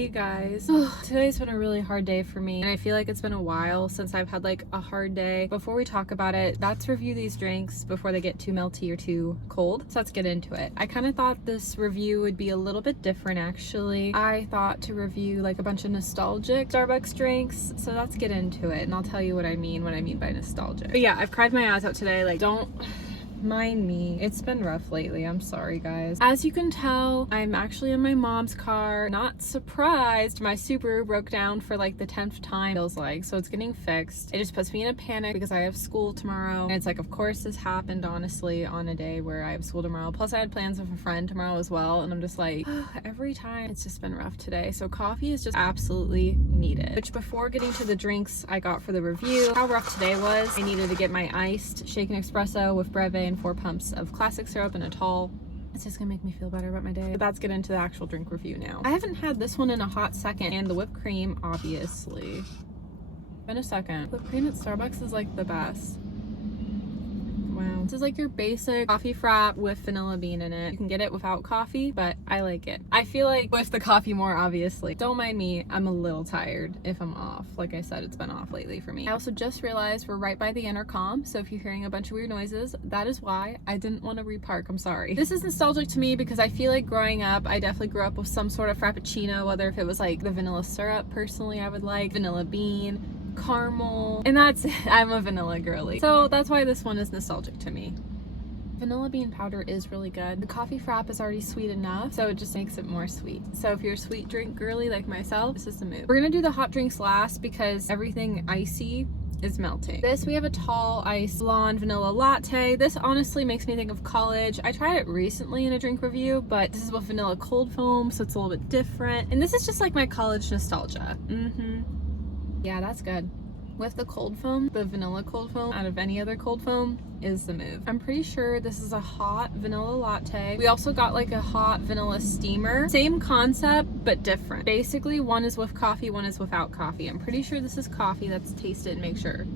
Hey you guys. Today's been a really hard day for me, and I feel like it's been a while since I've had like a hard day. Before we talk about it, let's review these drinks before they get too melty or too cold. So let's get into it. I kind of thought this review would be a little bit different actually. I thought to review like a bunch of nostalgic Starbucks drinks. So let's get into it and I'll tell you what I mean by nostalgic. But yeah, I've cried my eyes out today. Like, don't mind me. It's been rough lately. I'm sorry, guys. As you can tell, I'm actually in my mom's car. Not surprised. My Subaru broke down for like the 10th time, feels like, so it's getting fixed. It just puts me in a panic because I have school tomorrow. And it's like, of course this happened, honestly, on a day where I have school tomorrow. Plus I had plans with a friend tomorrow as well. And I'm just like, every time it's just been rough today. So coffee is just absolutely needed. Which, before getting to the drinks I got for the review, how rough today was, I needed to get my iced shaken espresso with Breve and 4 pumps of classic syrup and a tall. It's just gonna make me feel better about my day. But let's get into the actual drink review now. I haven't had this one in a hot second, and the whipped cream, obviously. In a second. Whipped cream at Starbucks is like the best. Wow. This is like your basic coffee frap with vanilla bean in it. You can get it without coffee, but I like it. I feel like with the coffee more, obviously. Don't mind me, I'm a little tired if I'm off. Like I said, it's been off lately for me. I also just realized we're right by the intercom, so if you're hearing a bunch of weird noises, that is why. I didn't want to repark, I'm sorry. This is nostalgic to me because I feel like growing up, I definitely grew up with some sort of frappuccino, whether if it was like the vanilla syrup, personally I would like, vanilla bean, caramel, and that's it. I'm a vanilla girly, so that's why this one is nostalgic to me. Vanilla bean powder is really good. The coffee frap is already sweet enough, so it just makes it more sweet. So if you're a sweet drink girly like myself, this is the move. We're gonna do the hot drinks last because everything icy is melting. This, we have a tall iced blonde vanilla latte. This honestly makes me think of college. I tried it recently in a drink review, but this is with vanilla cold foam, so it's a little bit different. And this is just like my college nostalgia. Yeah, that's good. With the cold foam, the vanilla cold foam out of any other cold foam is the move. I'm pretty sure this is a hot vanilla latte. We also got like a hot vanilla steamer. Same concept, but different. Basically, one is with coffee, one is without coffee. I'm pretty sure this is coffee. Let's taste it and make sure.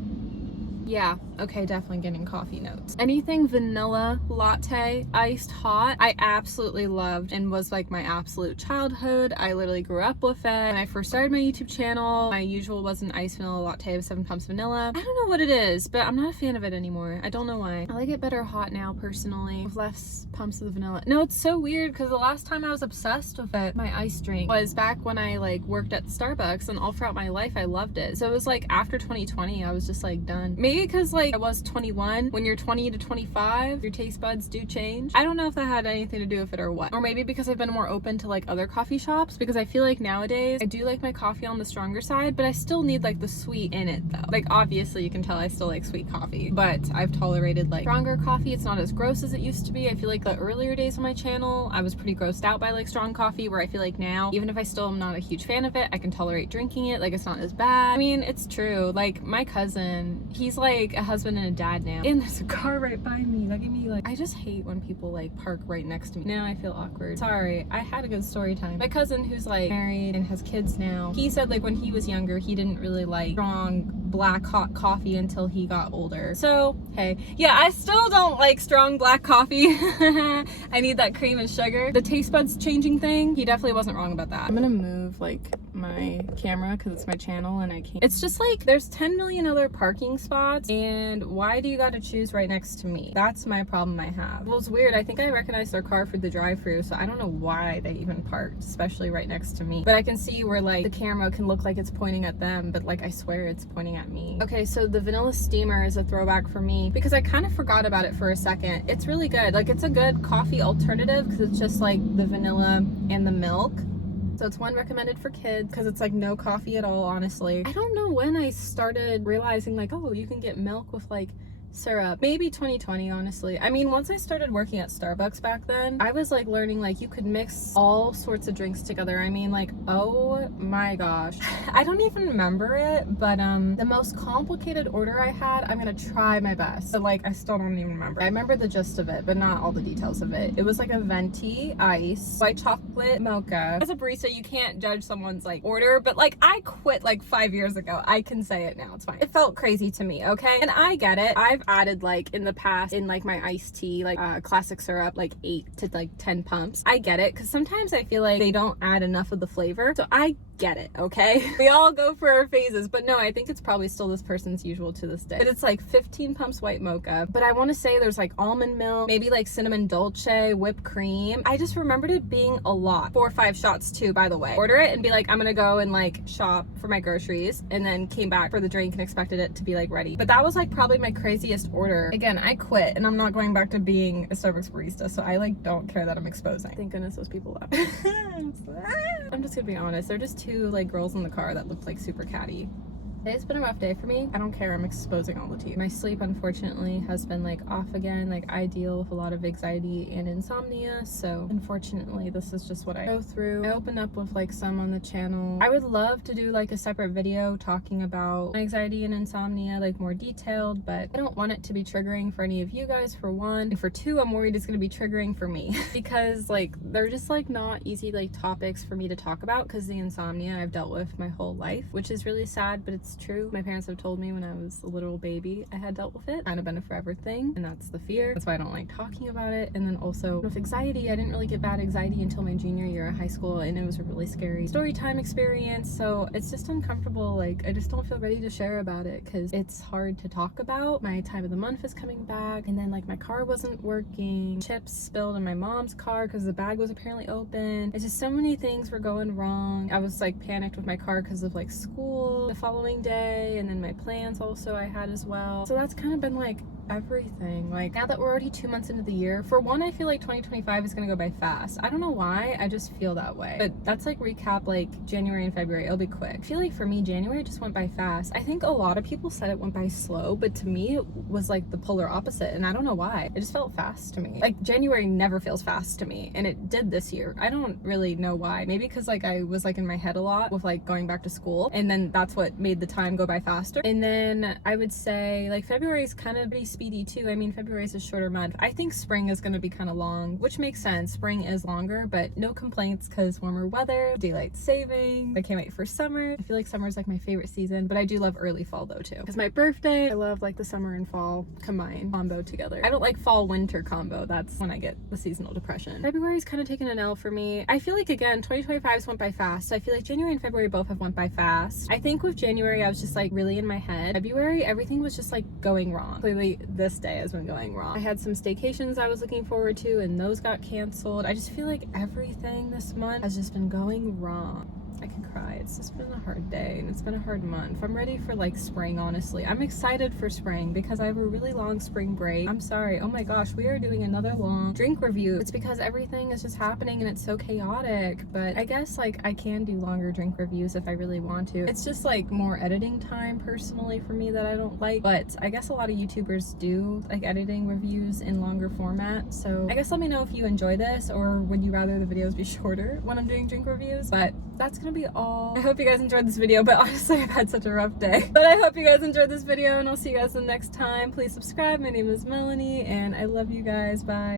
Yeah, okay, definitely getting coffee notes. Anything vanilla latte, iced hot, I absolutely loved and was like my absolute childhood. I literally grew up with it. When I first started my YouTube channel, my usual was an iced vanilla latte with 7 pumps vanilla. I don't know what it is, but I'm not a fan of it anymore. I don't know why. I like it better hot now, personally, with less pumps of the vanilla. No, it's so weird because the last time I was obsessed with it, my iced drink, was back when I like worked at Starbucks, and all throughout my life I loved it. So it was like after 2020, I was just like done. Maybe because like I was 21. When you're 20 to 25, your taste buds do change. I don't know if that had anything to do with it or what. Or maybe because I've been more open to like other coffee shops, because I feel like nowadays I do like my coffee on the stronger side, but I still need like the sweet in it though. Like obviously you can tell I still like sweet coffee, but I've tolerated like stronger coffee. It's not as gross as it used to be. I feel like the earlier days on my channel, I was pretty grossed out by like strong coffee, where I feel like now, even if I still am not a huge fan of it, I can tolerate drinking it. Like, it's not as bad. I mean, it's true. Like my cousin, he's like a husband and a dad now, and there's a car right by me. That gave me like, I just hate when people like park right next to me. Now I feel awkward. Sorry, I had a good story time. My cousin, who's like married and has kids now, he said like when he was younger, he didn't really like strong black hot coffee until he got older. So hey, yeah, I still don't like strong black coffee. I need that cream and sugar. The taste buds changing thing, he definitely wasn't wrong about that. I'm gonna move like my camera because it's my channel and I can't. It's just like there's 10 million other parking spots, and why do you gotta choose right next to me? That's my problem I have. Well, it's weird. I think I recognized their car for the drive-thru, so I don't know why they even parked, especially right next to me. But I can see where like the camera can look like it's pointing at them, but like I swear it's pointing at me. Okay, so the vanilla steamer is a throwback for me because I kind of forgot about it for a second. It's really good. Like, it's a good coffee alternative because it's just like the vanilla and the milk. So it's one recommended for kids because it's like no coffee at all, honestly. I don't know when I started realizing like, oh, you can get milk with like syrup. Maybe 2020, honestly. I mean, once I started working at Starbucks back then, I was like learning like you could mix all sorts of drinks together. I mean, like, oh my gosh. I don't even remember it, but the most complicated order I had, I'm gonna try my best. But like, I still don't even remember. I remember the gist of it, but not all the details of it. It was like a venti ice, white chocolate mocha. As a barista, you can't judge someone's like order, but like I quit like 5 years ago. I can say it now, it's fine. It felt crazy to me, okay? And I get it. I've added like in the past in like my iced tea, like classic syrup, like 8 to like 10 pumps. I get it, because sometimes I feel like they don't add enough of the flavor. So I get it, okay? We all go for our phases, but no, I think it's probably still this person's usual to this day. But it's like 15 pumps white mocha, but I want to say there's like almond milk, maybe like cinnamon dolce, whipped cream. I just remembered it being a lot. 4 or 5 shots too, by the way. Order it and be like, I'm gonna go and like shop for my groceries, and then came back for the drink and expected it to be like ready. But that was like probably my craziest order. Again, I quit and I'm not going back to being a Starbucks barista, so I like don't care that I'm exposing. Thank goodness those people left. I'm just gonna be honest, they're just 2 like girls in the car that looked like super catty. Today's been a rough day for me. I don't care, I'm exposing all the tea. My sleep unfortunately has been like off again. Like I deal with a lot of anxiety and insomnia, so unfortunately this is just what I go through. I opened up with like some on the channel. I would love to do like a separate video talking about my anxiety and insomnia, like more detailed, but I don't want it to be triggering for any of you guys, for one, and for two, I'm worried it's gonna be triggering for me because like they're just like not easy like topics for me to talk about, because the insomnia I've dealt with my whole life, which is really sad, but it's true. My parents have told me when I was a little baby I had dealt with it. Kind of been a forever thing, and that's the fear. That's why I don't like talking about it. And then also with anxiety, I didn't really get bad anxiety until my junior year of high school, and it was a really scary story time experience. So it's just uncomfortable. Like I just don't feel ready to share about it because it's hard to talk about. My time of the month is coming back, and then like my car wasn't working. Chips spilled in my mom's car because the bag was apparently open. It's just so many things were going wrong. I was like panicked with my car because of like school the following day, and then my plans also I had as well. So that's kind of been like everything. Like now that we're already 2 months into the year, for one, I feel like 2025 is gonna go by fast. I don't know why, I just feel that way. But that's like recap like January and February, it'll be quick. I feel like for me, January just went by fast. I think a lot of people said it went by slow, but to me it was like the polar opposite, and I don't know why. It just felt fast to me. Like January never feels fast to me, and it did this year. I don't really know why. Maybe because like I was like in my head a lot with like going back to school, and then that's what made the time go by faster. And then I would say like February is kind of pretty speedy too. I mean, February is a shorter month. I think spring is going to be kind of long, which makes sense. Spring is longer, but no complaints because warmer weather, daylight saving. I can't wait for summer. I feel like summer is like my favorite season, but I do love early fall though too. Because my birthday, I love like the summer and fall combined combo together. I don't like fall winter combo. That's when I get the seasonal depression. February's kind of taken an L for me. I feel like again 2025's went by fast. So I feel like January and February both have went by fast. I think with January I was just like really in my head. February everything was just like going wrong. Clearly this day has been going wrong. I had some staycations I was looking forward to, and those got canceled. I just feel like everything this month has just been going wrong. I can cry. It's just been a hard day, and it's been a hard month. I'm ready for like spring, honestly. I'm excited for spring because I have a really long spring break. I'm sorry. Oh my gosh, we are doing another long drink review. It's because everything is just happening and it's so chaotic, but I guess like I can do longer drink reviews if I really want to. It's just like more editing time personally for me that I don't like, but I guess a lot of YouTubers do like editing reviews in longer format. So I guess let me know if you enjoy this, or would you rather the videos be shorter when I'm doing drink reviews? But that's gonna be all. I hope you guys enjoyed this video, but honestly I've had such a rough day. But I hope you guys enjoyed this video, and I'll see you guys the next time. Please subscribe. My name is Melanie, and I love you guys. Bye.